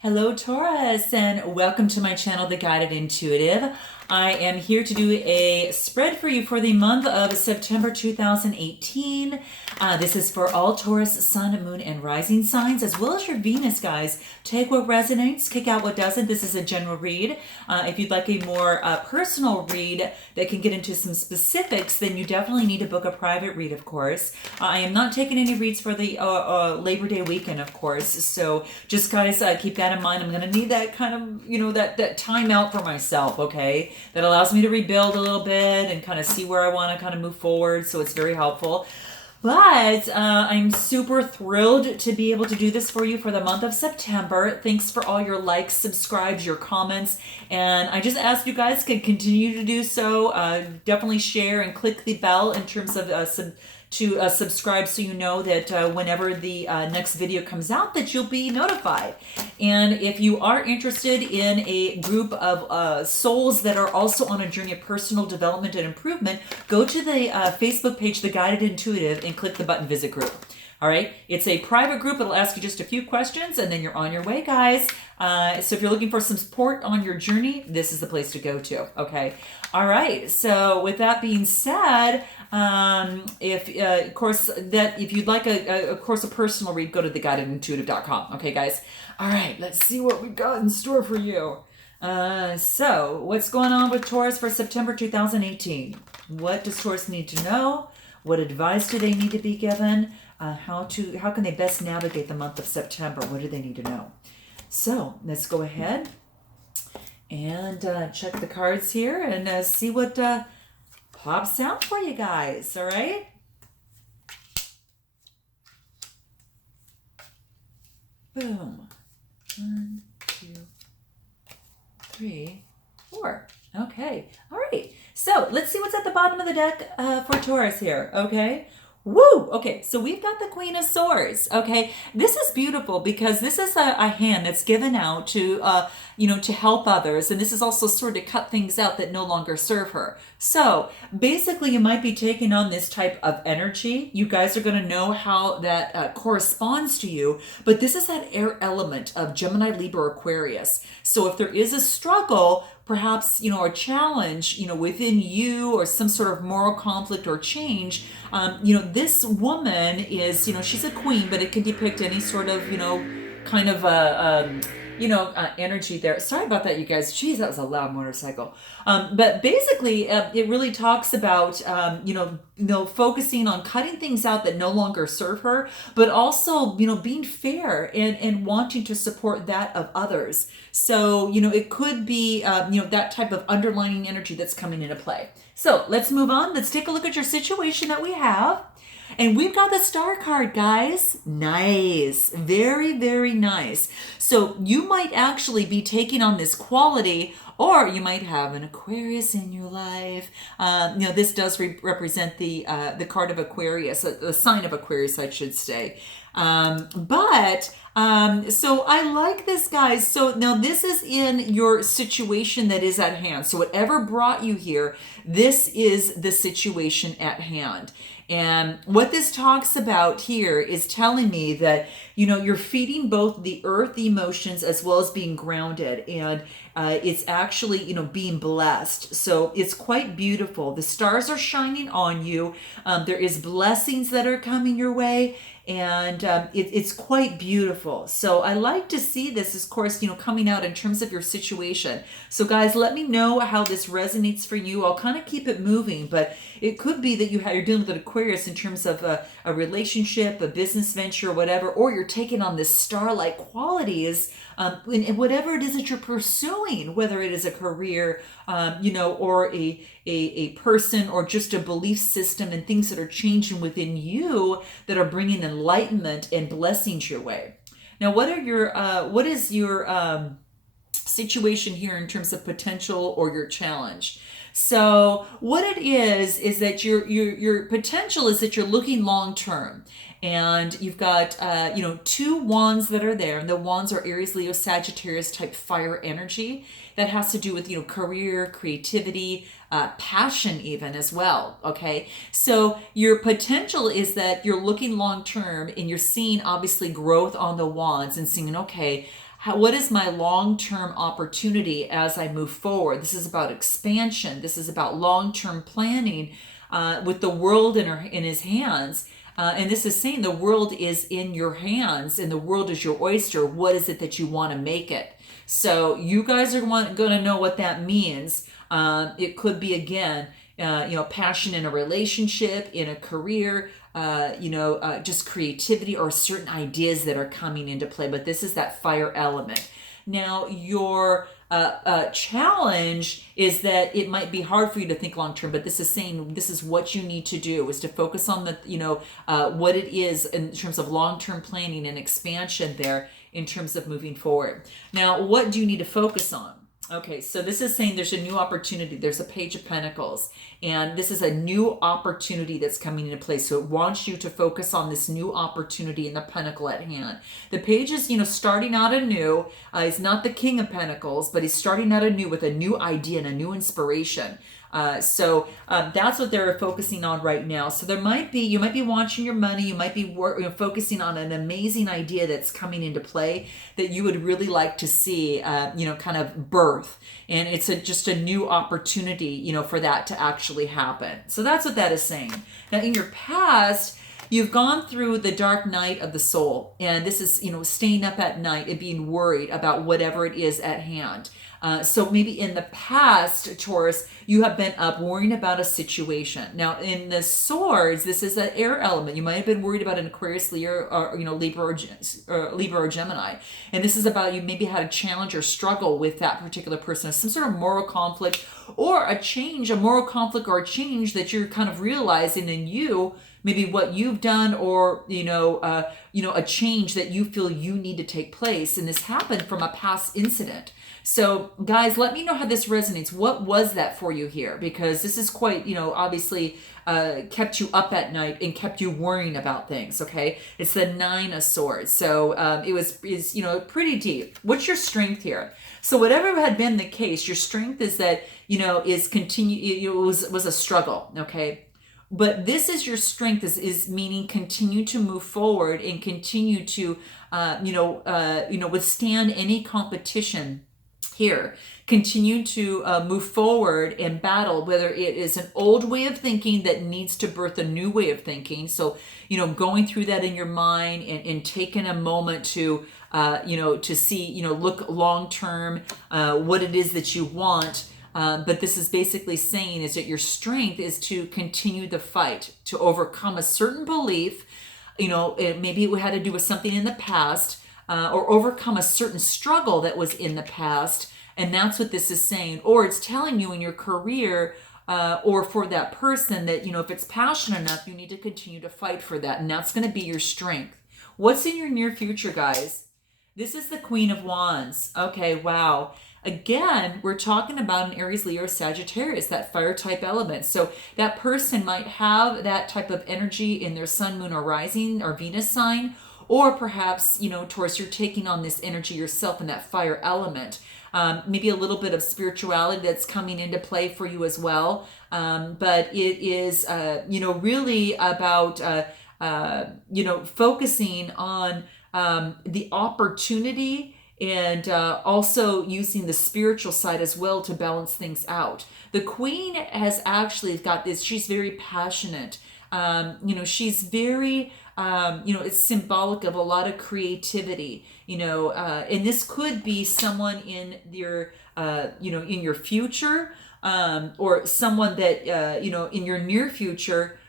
Hello, Taurus, and welcome to my channel, The Guided Intuitive. I am here to do a spread for you for the month of September 2018. This is for all Taurus, Sun, Moon, and Rising signs, as well as your Venus, guys. Take what resonates, kick out what doesn't. This is a general read. If you'd like a more personal read that can get into some specifics, then you definitely need to book a private read, of course. I am not taking any reads for the Labor Day weekend, of course. So just, guys, keep that in mind. I'm going to need that kind of, that time out for myself, okay? That allows me to rebuild a little bit and kind of see where I want to kind of move forward. So it's very helpful. But I'm super thrilled to be able to do this for you for the month of September. Thanks for all your likes, subscribes, your comments. And I just ask you guys to continue to do so. Definitely share and click the bell in terms of subscribe so you know that whenever the next video comes out that you'll be notified. And if you are interested in a group of souls that are also on a journey of personal development and improvement, go to the Facebook page, The Guided Intuitive, and click the button Visit Group. All right, it's a private group. It'll ask you just a few questions and then you're on your way, guys. So if you're looking for some support on your journey, this is the place to go to, okay? All right, so with that being said, if you'd like a personal read, go to theguidedintuitive.com, okay, guys? All right, let's see what we've got in store for you. So what's going on with Taurus for September 2018? What does Taurus need to know? What advice do they need to be given? How can they best navigate the month of September? What do they need to know? So let's go ahead and check the cards here and see what pops out for you guys. All right. Boom. 1, 2, 3, 4. Okay. All right. So let's see what's at the bottom of the deck for Taurus here. Okay. Woo! Okay, so we've got the Queen of Swords. Okay, this is beautiful because this is a hand that's given out to, to help others, and this is also sort of cut things out that no longer serve her. So basically, you might be taking on this type of energy. You guys are going to know how that corresponds to you, but this is that air element of Gemini, Libra, Aquarius. So if there is a struggle, perhaps, a challenge, within you or some sort of moral conflict or change, this woman is, she's a queen, but it can depict any sort of, kind of energy there. Sorry about that, you guys. Jeez, that was a loud motorcycle. But basically, it really talks about, focusing on cutting things out that no longer serve her, but also, being fair and wanting to support that of others. So, it could be, that type of underlining energy that's coming into play. So let's move on. Let's take a look at your situation that we have. And we've got the Star card, guys. Nice. Very, very nice. So you might actually be taking on this quality, or you might have an Aquarius in your life. This does represent the card of Aquarius, the sign of Aquarius, I should say. So I like this, guys. So now this is in your situation that is at hand. So whatever brought you here, this is the situation at hand. And what this talks about here is telling me that, you're feeding both the earth emotions as well as being grounded. And it's actually, being blessed. So it's quite beautiful. The stars are shining on you. There is blessings that are coming your way. And it's quite beautiful. So I like to see this, of course, coming out in terms of your situation. So guys, let me know how this resonates for you. I'll kind of keep it moving, but it could be that you're dealing with an Aquarius in terms of a relationship, a business venture, whatever, or you're taking on this star-like qualities in whatever it is that you're pursuing, whether it is a career, or a person, or just a belief system and things that are changing within you that are bringing enlightenment and blessings your way. Now, what is your situation here in terms of potential or your challenge? So what it is that your potential is that you're looking long term. And you've got, 2 wands that are there. And the wands are Aries, Leo, Sagittarius type fire energy. That has to do with, career, creativity, passion even as well. Okay. So your potential is that you're looking long term and you're seeing obviously growth on the wands and seeing, okay, what is my long-term opportunity as I move forward? This is about expansion. This is about long-term planning with the world in his hands. And this is saying the world is in your hands and the world is your oyster. What is it that you want to make it? So you guys are going to know what that means. It could be, again, passion in a relationship, in a career, just creativity or certain ideas that are coming into play. But this is that fire element. Now, your challenge is that it might be hard for you to think long term, but this is saying this is what you need to do, is to focus on the, what it is in terms of long term planning and expansion there in terms of moving forward. Now, what do you need to focus on? Okay, so this is saying there's a new opportunity. There's a Page of Pentacles, and this is a new opportunity that's coming into place. So it wants you to focus on this new opportunity in the Pentacle at hand. The Page is, starting out anew. He's not the King of Pentacles, but he's starting out anew with a new idea and a new inspiration. So that's what they're focusing on right now. So you might be watching your money, you might be focusing on an amazing idea that's coming into play that you would really like to see, kind of birth. And it's just a new opportunity, for that to actually happen. So that's what that is saying. Now, in your past, you've gone through the dark night of the soul, and this is, staying up at night and being worried about whatever it is at hand. So maybe in the past, Taurus, you have been up worrying about a situation. Now, in the swords, this is an air element. You might have been worried about an Aquarius, Leo, or Libra or Gemini. And this is about you maybe had a challenge or struggle with that particular person, some sort of moral conflict or a moral conflict or a change that you're kind of realizing in you. Maybe what you've done, or a change that you feel you need to take place, and this happened from a past incident. So, guys, let me know how this resonates. What was that for you here? Because this is quite, obviously kept you up at night and kept you worrying about things. Okay, it's the Nine of Swords, so is pretty deep. What's your strength here? So, whatever had been the case, your strength is that is continue. It was a struggle. Okay. But this is your strength, is meaning continue to move forward and continue to, withstand any competition here. Continue to move forward and battle, whether it is an old way of thinking that needs to birth a new way of thinking. So, going through that in your mind and taking a moment to, to see, look long term, what it is that you want. But this is basically saying is that your strength is to continue the fight, to overcome a certain belief, maybe it had to do with something in the past, or overcome a certain struggle that was in the past. And that's what this is saying. Or it's telling you in your career, or for that person that, if it's passionate enough, you need to continue to fight for that. And that's going to be your strength. What's in your near future, guys? This is the Queen of Wands. Okay, wow. Again, we're talking about an Aries, Leo, or Sagittarius, that fire type element. So that person might have that type of energy in their sun, moon, or rising, or Venus sign. Or perhaps, Taurus, you're taking on this energy yourself in that fire element. Maybe a little bit of spirituality that's coming into play for you as well. But it is, really about, focusing on the opportunity, and also using the spiritual side as well to balance things out. The Queen has actually got this, she's very passionate. She's very, it's symbolic of a lot of creativity, and this could be someone in your, in your future, or someone that, in your near future,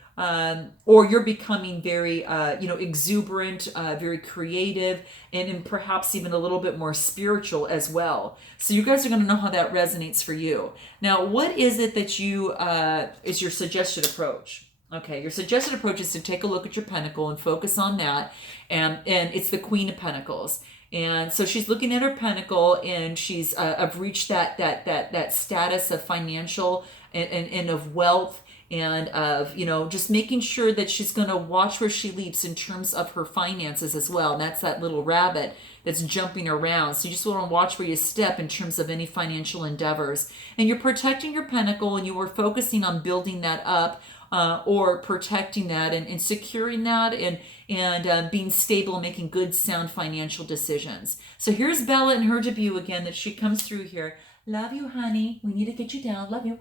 or you're becoming very, exuberant, very creative, and perhaps even a little bit more spiritual as well. So you guys are going to know how that resonates for you. Now, what is it that is your suggested approach? Okay, your suggested approach is to take a look at your pentacle and focus on that, and it's the Queen of Pentacles. And so she's looking at her pentacle, and she's I've reached that status of financial and of wealth, and of just making sure that she's going to watch where she leaps in terms of her finances as well. And that's that little rabbit that's jumping around. So you just want to watch where you step in terms of any financial endeavors. And you're protecting your pentacle, and you were focusing on building that up or protecting that and securing that and being stable, making good, sound financial decisions. So here's Bella in her debut again, that she comes through here. Love you, honey. We need to get you down. Love you.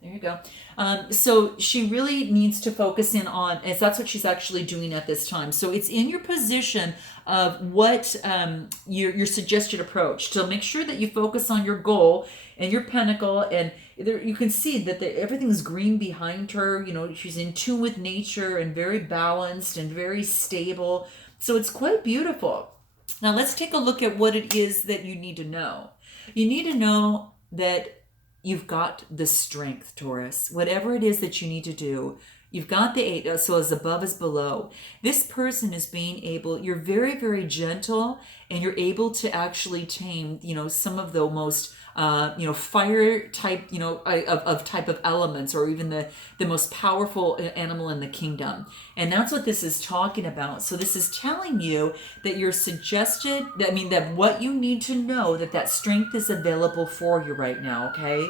There you go. So she really needs to focus in on, as that's what she's actually doing at this time. So it's in your position of what your suggested approach. So make sure that you focus on your goal and your pentacle, and there, you can see that everything's green behind her. You know, she's in tune with nature and very balanced and very stable. So it's quite beautiful. Now let's take a look at what it is that you need to know. You need to know that you've got the strength, Taurus. Whatever it is that you need to do, you've got the 8, so as above as below. This person is being able, you're very, very gentle, and you're able to actually tame, some of the most, fire type, of type of elements, or even the most powerful animal in the kingdom. And that's what this is talking about. So this is telling you that you're suggested, that what you need to know, that strength is available for you right now, okay?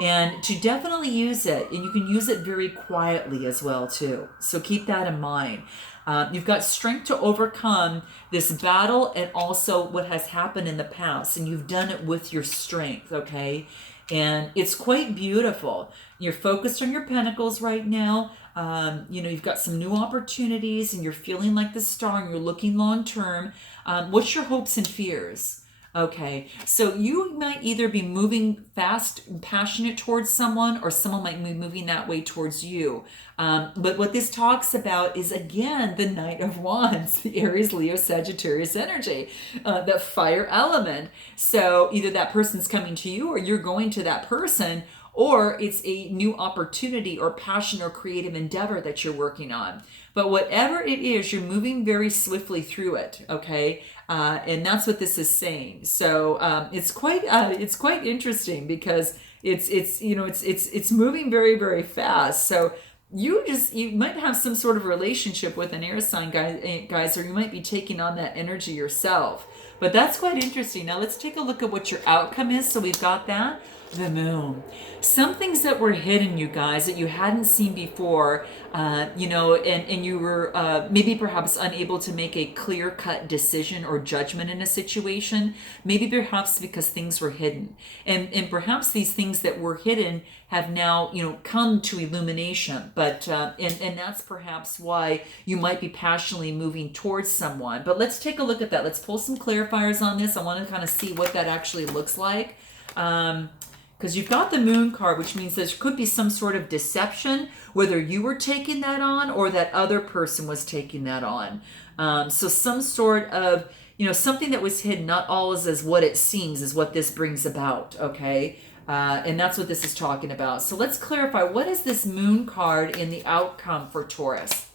And to definitely use it, and you can use it very quietly as well too. So keep that in mind. You've got strength to overcome this battle and also what has happened in the past, and you've done it with your strength, okay? And it's quite beautiful. You're focused on your pentacles right now. You've got some new opportunities, and you're feeling like the star, and you're looking long term. What's your hopes and fears? Okay, so you might either be moving fast and passionate towards someone, or someone might be moving that way towards you. But what this talks about is, again, the Knight of Wands, the Aries, Leo, Sagittarius energy, the fire element. So either that person's coming to you, or you're going to that person, or it's a new opportunity or passion or creative endeavor that you're working on. But whatever it is, you're moving very swiftly through it, okay? And that's what this is saying. So it's quite interesting, because it's moving very, very fast. So you might have some sort of relationship with an air sign, guys, or you might be taking on that energy yourself. But that's quite interesting. Now let's take a look at what your outcome is. So we've got that. The moon. Some things that were hidden, you guys, that you hadn't seen before, and you were maybe perhaps unable to make a clear-cut decision or judgment in a situation, maybe perhaps because things were hidden. And perhaps these things that were hidden have now, come to illumination. But and that's perhaps why you might be passionately moving towards someone. But let's take a look at that. Let's pull some clarifiers on this. I want to kind of see what that actually looks like. Because you've got the moon card, which means there could be some sort of deception, whether you were taking that on or that other person was taking that on. So some sort of, something that was hidden, not all is as what it seems, is what this brings about, okay? And that's what this is talking about. So let's clarify, what is this moon card in the outcome for Taurus?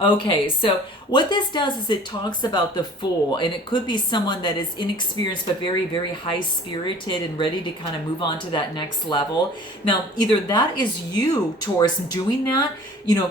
Okay, so what this does is it talks about the Fool, and it could be someone that is inexperienced but very, very high-spirited and ready to kind of move on to that next level. Now, either that is you, Taurus, doing that,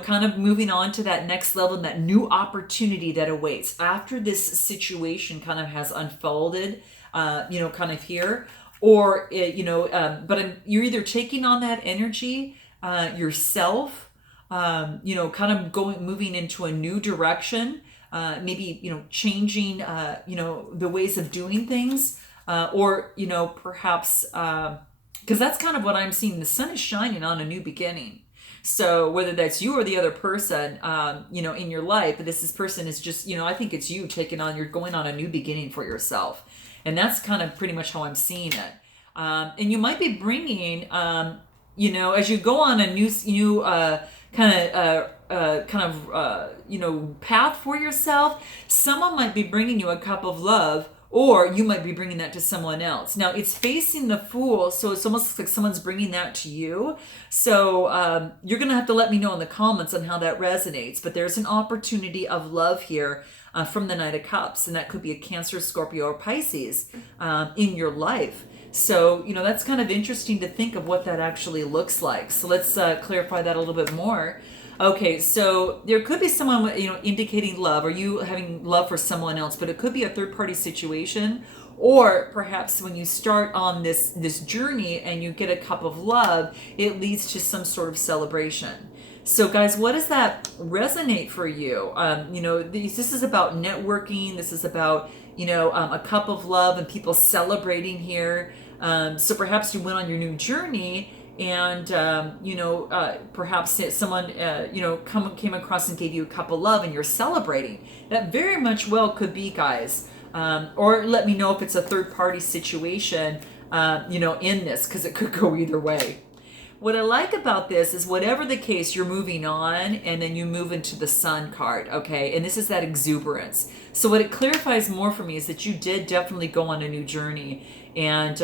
kind of moving on to that next level and that new opportunity that awaits after this situation kind of has unfolded, kind of here. Or, you're either taking on that energy yourself, kind of moving into a new direction, maybe, changing, the ways of doing things, or, perhaps, because that's kind of what I'm seeing. The sun is shining on a new beginning. So whether that's you or the other person, in your life, but this person is just, I think it's you you're going on a new beginning for yourself. And that's kind of pretty much how I'm seeing it. And you might be bringing, as you go on a new path for yourself, someone might be bringing you a cup of love, or you might be bringing that to someone else. Now it's facing the Fool, so it's almost like someone's bringing that to you. So you're gonna have to let me know in the comments on how that resonates. But there's an opportunity of love here from the Knight of Cups, and that could be a Cancer, Scorpio, or Pisces in your life. So, that's kind of interesting to think of what that actually looks like. So let's clarify that a little bit more. Okay, so there could be someone, indicating love, or you having love for someone else, but it could be a third party situation, or perhaps when you start on this journey and you get a cup of love, it leads to some sort of celebration. So, guys, what does that resonate for you? This is about networking. This is about a cup of love and people celebrating here. So perhaps you went on your new journey, and perhaps someone came across and gave you a cup of love and you're celebrating. That very much well could be, guys. Or let me know if it's a third party situation in this, because it could go either way. What I like about this is, whatever the case, you're moving on, and then you move into the Sun card, okay? And this is that exuberance. So what it clarifies more for me is that you did definitely go on a new journey, and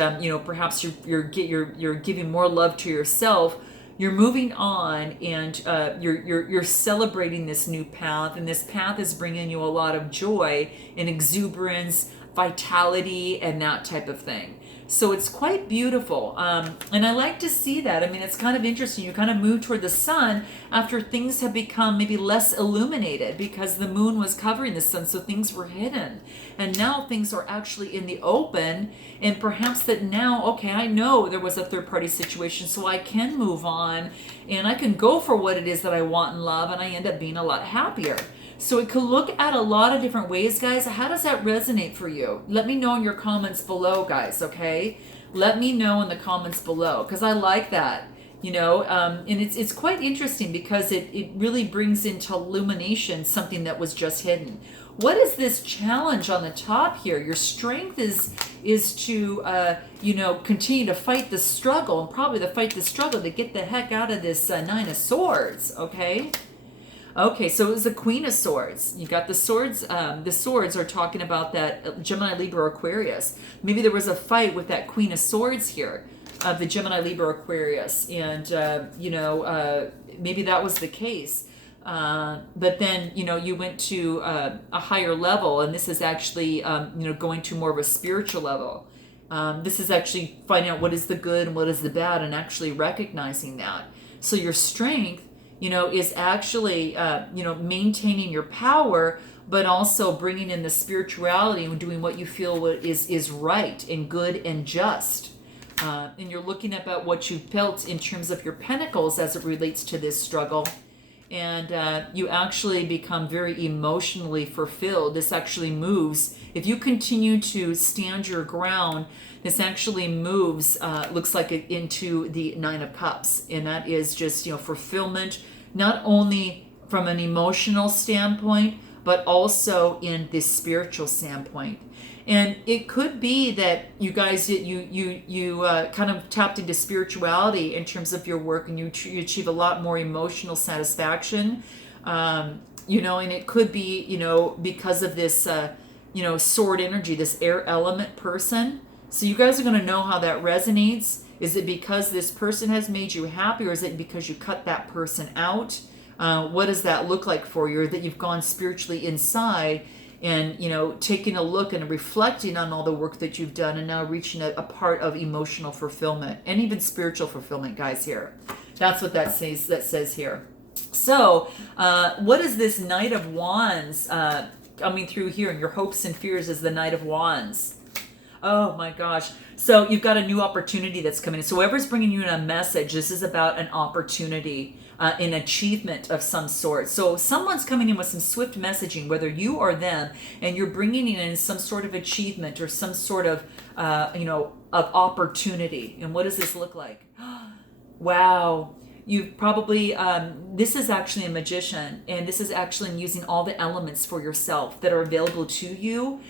perhaps you're giving more love to yourself. You're moving on, and you're celebrating this new path, and this path is bringing you a lot of joy and exuberance, vitality, and that type of thing. So it's quite beautiful. And I like to see that. I mean, it's kind of interesting. You kind of move toward the sun after things have become maybe less illuminated, because the moon was covering the sun, so things were hidden. And now things are actually in the open. And perhaps that now, okay, I know there was a third party situation, so I can move on and I can go for what it is that I want in love, and I end up being a lot happier. So it could look at a lot of different ways, guys. How does that resonate for you? Let me know in your comments below, guys, okay? Let me know in the comments below, because I like that, and it's quite interesting, because it really brings into illumination something that was just hidden. What is this challenge on the top here? Your strength is to, continue to fight the struggle, and probably to fight the struggle to get the heck out of this Nine of Swords, okay? Okay, so it was the Queen of Swords. You got the swords. The swords are talking about that Gemini, Libra, Aquarius. Maybe there was a fight with that Queen of Swords here, the Gemini, Libra, Aquarius, and maybe that was the case. But then you went to a higher level, and this is actually going to more of a spiritual level. This is actually finding out what is the good and what is the bad, and actually recognizing that. So your strength, is actually, maintaining your power, but also bringing in the spirituality and doing what you feel is right and good and just. And you're looking about what you've built in terms of your pentacles as it relates to this struggle. And you actually become very emotionally fulfilled. This actually moves. If you continue to stand your ground, this actually moves, looks like it, into the Nine of Cups. And that is just, fulfillment, not only from an emotional standpoint, but also in this spiritual standpoint. And it could be that you guys, you kind of tapped into spirituality in terms of your work, and you achieve a lot more emotional satisfaction, and it could be, because of this, sword energy, this air element person. So you guys are going to know how that resonates. Is it because this person has made you happy, or is it because you cut that person out? What does that look like for you? Or that you've gone spiritually inside and, taking a look and reflecting on all the work that you've done, and now reaching a part of emotional fulfillment and even spiritual fulfillment, guys, here. That's what that says here. So what is this Knight of Wands coming through here? And your hopes and fears is the Knight of Wands. Oh my gosh. So you've got a new opportunity that's coming in. So whoever's bringing you in a message, this is about an opportunity, an achievement of some sort. So someone's coming in with some swift messaging, whether you or them, and you're bringing in some sort of achievement or some sort of, of opportunity. And what does this look like? Wow. You've probably, this is actually a magician, and this is actually using all the elements for yourself that are available to you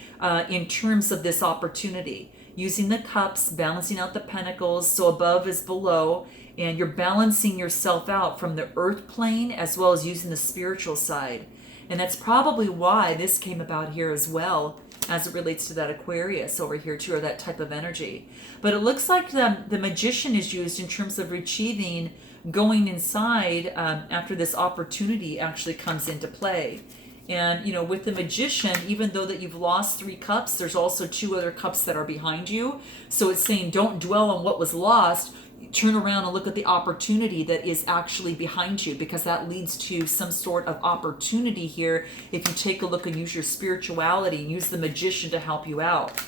in terms of this opportunity. Using the cups, balancing out the pentacles, so above is below, and you're balancing yourself out from the earth plane as well as using the spiritual side. And that's probably why this came about here as well, as it relates to that Aquarius over here too, or that type of energy. But it looks like the magician is used in terms of achieving, going inside after this opportunity actually comes into play. And with the magician, even though that you've lost 3 cups, there's also 2 other cups that are behind you. So it's saying don't dwell on what was lost, turn around and look at the opportunity that is actually behind you, because that leads to some sort of opportunity here if you take a look and use your spirituality, use the magician to help you out.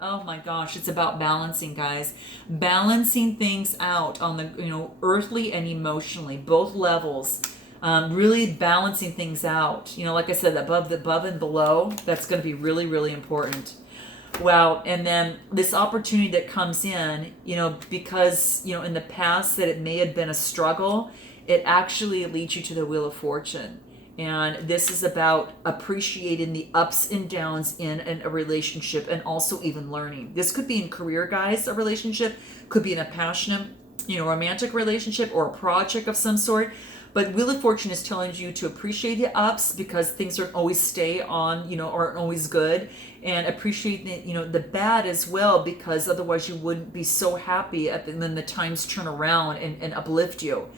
Oh my gosh, it's about balancing, guys. Balancing things out on the, earthly and emotionally, both levels. Really balancing things out. Like I said, above and below, that's going to be really, really important. Wow. And then this opportunity that comes in, because, in the past that it may have been a struggle, it actually leads you to the Wheel of Fortune. And this is about appreciating the ups and downs in a relationship, and also even learning. This could be in career, guys, a relationship, could be in a passionate, romantic relationship or a project of some sort. But Wheel of Fortune is telling you to appreciate the ups, because things don't always stay on, aren't always good. And appreciate the bad as well, because otherwise you wouldn't be so happy and then the times turn around and uplift you.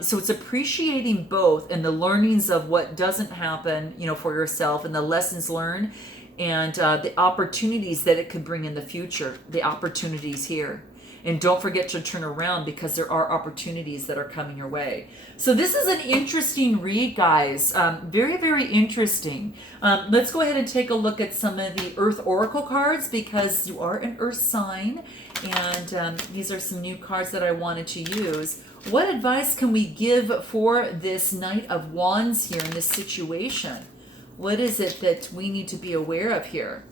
So it's appreciating both, and the learnings of what doesn't happen, for yourself, and the lessons learned, and the opportunities that it could bring in the future, the opportunities here. And don't forget to turn around, because there are opportunities that are coming your way. So this is an interesting read, guys. Very, very interesting. Let's go ahead and take a look at some of the Earth Oracle cards, because you are an Earth sign. And these are some new cards that I wanted to use. What advice can we give for this Knight of Wands here in this situation? What is it that we need to be aware of here?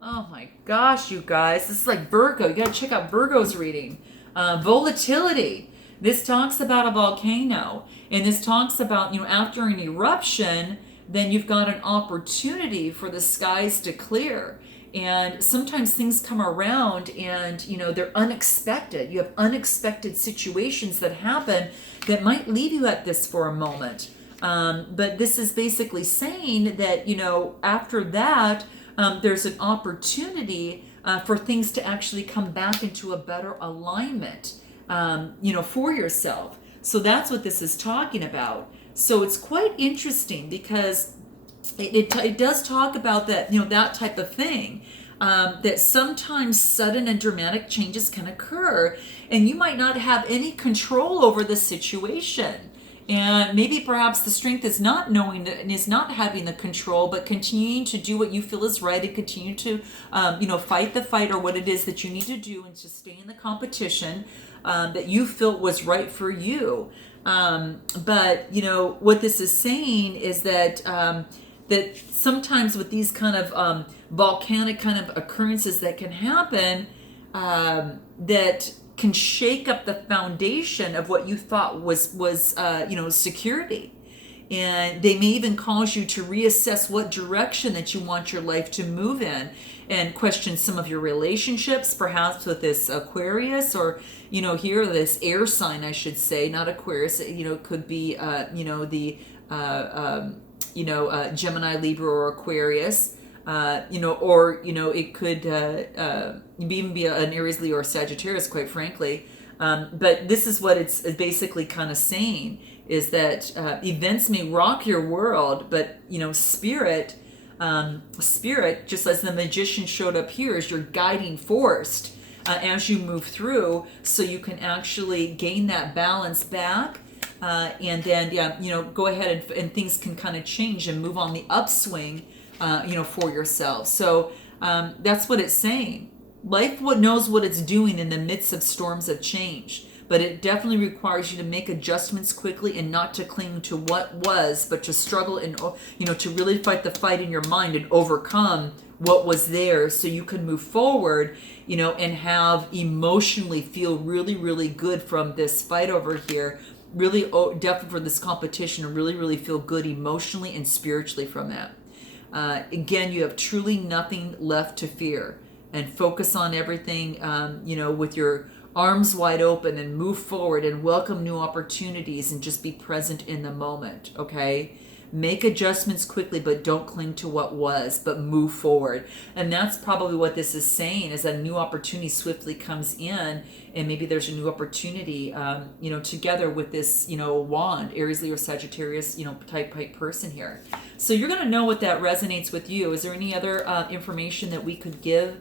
Oh my gosh, you guys. This is like Virgo. You got to check out Virgo's reading. Volatility. This talks about a volcano. And this talks about, after an eruption, then you've got an opportunity for the skies to clear. And sometimes things come around and, they're unexpected. You have unexpected situations that happen that might leave you at this for a moment. But this is basically saying that, after that, there's an opportunity for things to actually come back into a better alignment, for yourself. So that's what this is talking about. So it's quite interesting, because it does talk about that, that type of thing, that sometimes sudden and dramatic changes can occur, and you might not have any control over the situation. And maybe perhaps the strength is not knowing that, and is not having the control, but continuing to do what you feel is right, and continue to, fight the fight, or what it is that you need to do, and to stay in the competition that you felt was right for you. But what this is saying is that that sometimes with these kind of volcanic kind of occurrences that can happen, that can shake up the foundation of what you thought was security. And they may even cause you to reassess what direction that you want your life to move in, and question some of your relationships, perhaps with this Aquarius, or here this air sign, I should say, not Aquarius. It could be Gemini, Libra, or Aquarius. Or it could even be an Aries, Leo, or Sagittarius, quite frankly. But this is what it's basically kind of saying, is that events may rock your world, but spirit, just as the magician showed up here, is your guiding force as you move through, so you can actually gain that balance back. And then, go ahead and things can kind of change and move on the upswing, for yourself. So that's what it's saying. Life knows what it's doing in the midst of storms of change, but it definitely requires you to make adjustments quickly, and not to cling to what was, but to struggle and, to really fight the fight in your mind and overcome what was there, so you can move forward, and have emotionally feel really, really good from this fight over here. Really, definitely for this competition, and really, really feel good emotionally and spiritually from that. Again, you have truly nothing left to fear, and focus on everything, with your arms wide open, and move forward and welcome new opportunities, and just be present in the moment. Okay. Make adjustments quickly, but don't cling to what was, but move forward. And that's probably what this is saying, is that a new opportunity swiftly comes in, and maybe there's a new opportunity, together with this, wand, Aries, Leo, Sagittarius, type person here. So you're going to know what that resonates with you. Is there any other information that we could give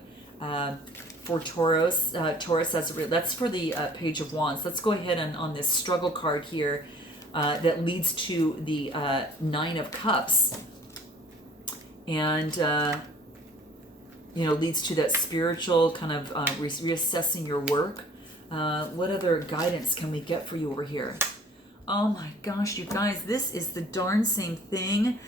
for Taurus. Taurus, that's for the Page of Wands. Let's go ahead and on this struggle card here that leads to the Nine of Cups. And, leads to that spiritual kind of reassessing your work. What other guidance can we get for you over here? Oh my gosh, you guys, this is the darn same thing.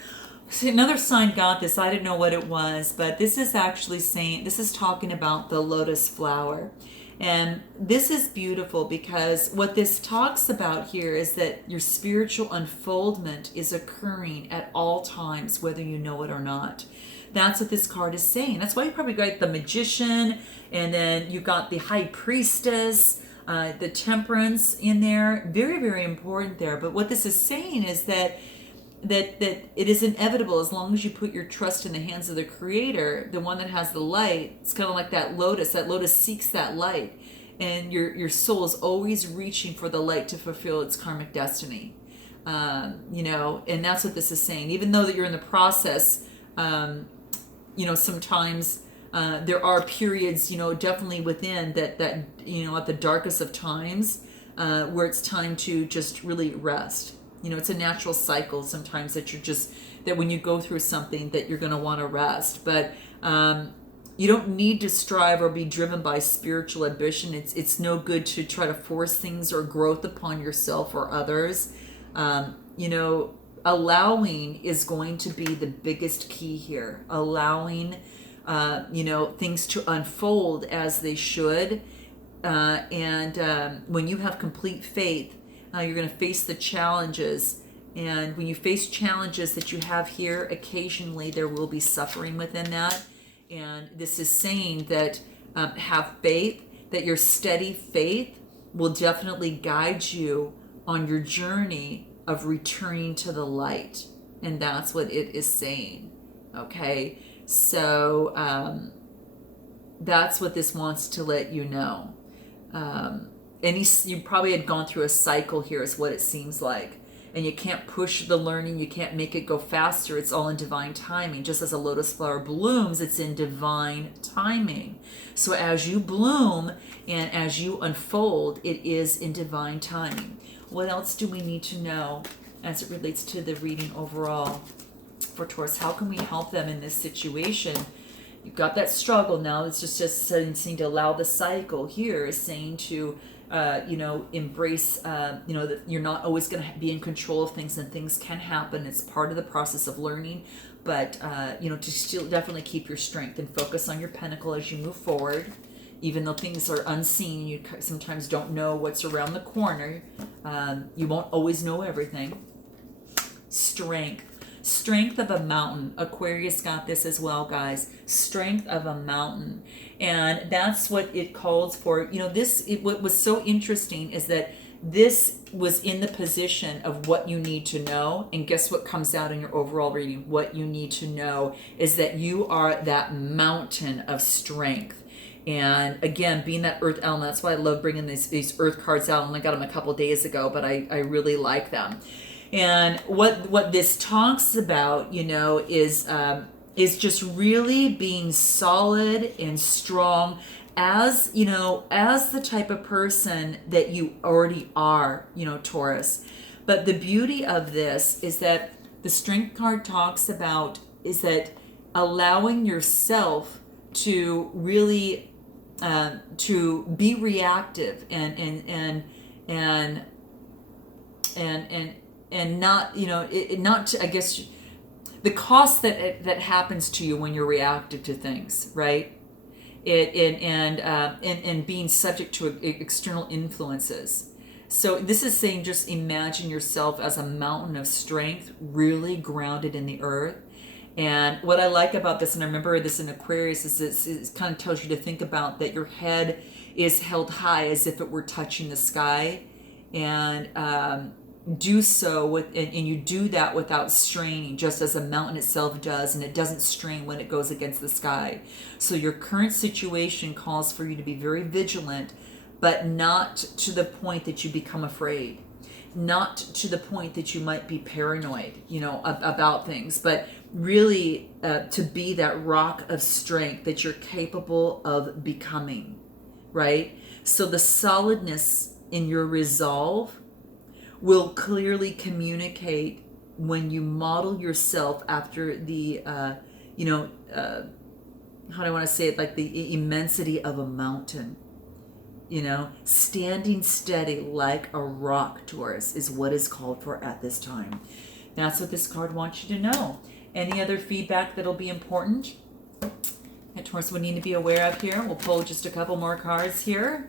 See, another sign got this. I didn't know what it was, but this is actually saying, this is talking about the lotus flower. And this is beautiful because what this talks about here is that your spiritual unfoldment is occurring at all times, whether you know it or not. That's what this card is saying. That's why you probably got the Magician, and then you got the High Priestess, the Temperance in there. Very, very important there. But what this is saying is that it is inevitable as long as you put your trust in the hands of the Creator, the one that has the light. It's kind of like that lotus. That lotus seeks that light, and your soul is always reaching for the light to fulfill its karmic destiny. And that's what this is saying. Even though that you're in the process, sometimes there are periods, definitely within that at the darkest of times, where it's time to just really rest. It's a natural cycle sometimes that when you go through something that you're going to want to rest. But you don't need to strive or be driven by spiritual ambition. It's no good to try to force things or growth upon yourself or others. Allowing is going to be the biggest key here. Allowing, things to unfold as they should. And when you have complete faith, you're going to face the challenges. And when you face challenges that you have here, occasionally there will be suffering within that. And this is saying that have faith, that your steady faith will definitely guide you on your journey of returning to the light. And that's what it is saying. Okay? So that's what this wants to let you know. You probably had gone through a cycle here is what it seems like. And you can't push the learning. You can't make it go faster. It's all in divine timing. Just as a lotus flower blooms, it's in divine timing. So as you bloom and as you unfold, it is in divine timing. What else do we need to know as it relates to the reading overall for Taurus? How can we help them in this situation? You've got that struggle now. It's just saying to allow the cycle here is saying to embrace, that you're not always going to be in control of things, and things can happen. It's part of the process of learning, but, to still definitely keep your strength and focus on your pentacle as you move forward. Even though things are unseen, you sometimes don't know what's around the corner. You won't always know everything. Strength of a mountain. Aquarius got this as well, guys. Strength of a mountain. And that's what it calls for. What was so interesting is that this was in the position of what you need to know. And guess what comes out in your overall reading? What you need to know is that you are that mountain of strength. And again, being that earth element, that's why I love bringing these earth cards out. I only got them a couple days ago, but I really like them. And what this talks about, is just really being solid and strong as the type of person that you already are, Taurus. But the beauty of this is that the strength card talks about is that allowing yourself to really to be reactive and not, I guess the cost that happens to you when you're reactive to things, right? And being subject to external influences. So this is saying just imagine yourself as a mountain of strength, really grounded in the earth. And what I like about this, and I remember this in Aquarius, is it kind of tells you to think about that your head is held high as if it were touching the sky, and do so and you do that without straining, just as a mountain itself does, and it doesn't strain when it goes against the sky. So your current situation calls for you to be very vigilant, but not to the point that you become afraid. Not to the point that you might be paranoid, about things, but really to be that rock of strength that you're capable of becoming, right? So the solidness in your resolve will clearly communicate when you model yourself after the, how do I want to say it, like the immensity of a mountain. Standing steady like a rock, Taurus, is what is called for at this time. That's what this card wants you to know. Any other feedback that'll be important that Taurus would need to be aware of here? We'll pull just a couple more cards here.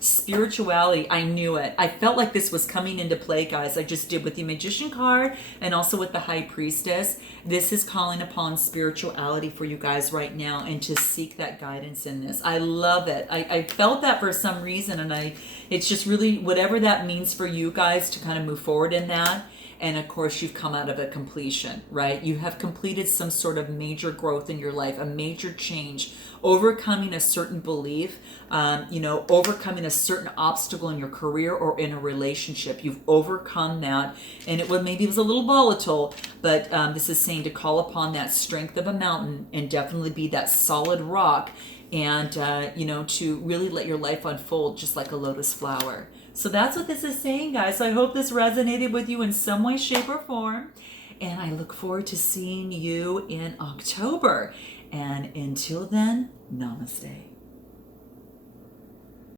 Spirituality, I knew it. I felt like this was coming into play, guys. I just did with the Magician card and also with the High Priestess. This is calling upon spirituality for you guys right now, and to seek that guidance in this. I love it. I felt that for some reason, and it's just really whatever that means for you guys to kind of move forward in that. And of course, you've come out of a completion, right? You have completed some sort of major growth in your life, a major change, overcoming a certain belief, overcoming a certain obstacle in your career or in a relationship. You've overcome that, and maybe it was a little volatile, but this is saying to call upon that strength of a mountain and definitely be that solid rock, and to really let your life unfold just like a lotus flower. So that's what this is saying, guys. So I hope this resonated with you in some way, shape, or form. And I look forward to seeing you in October. And until then, namaste.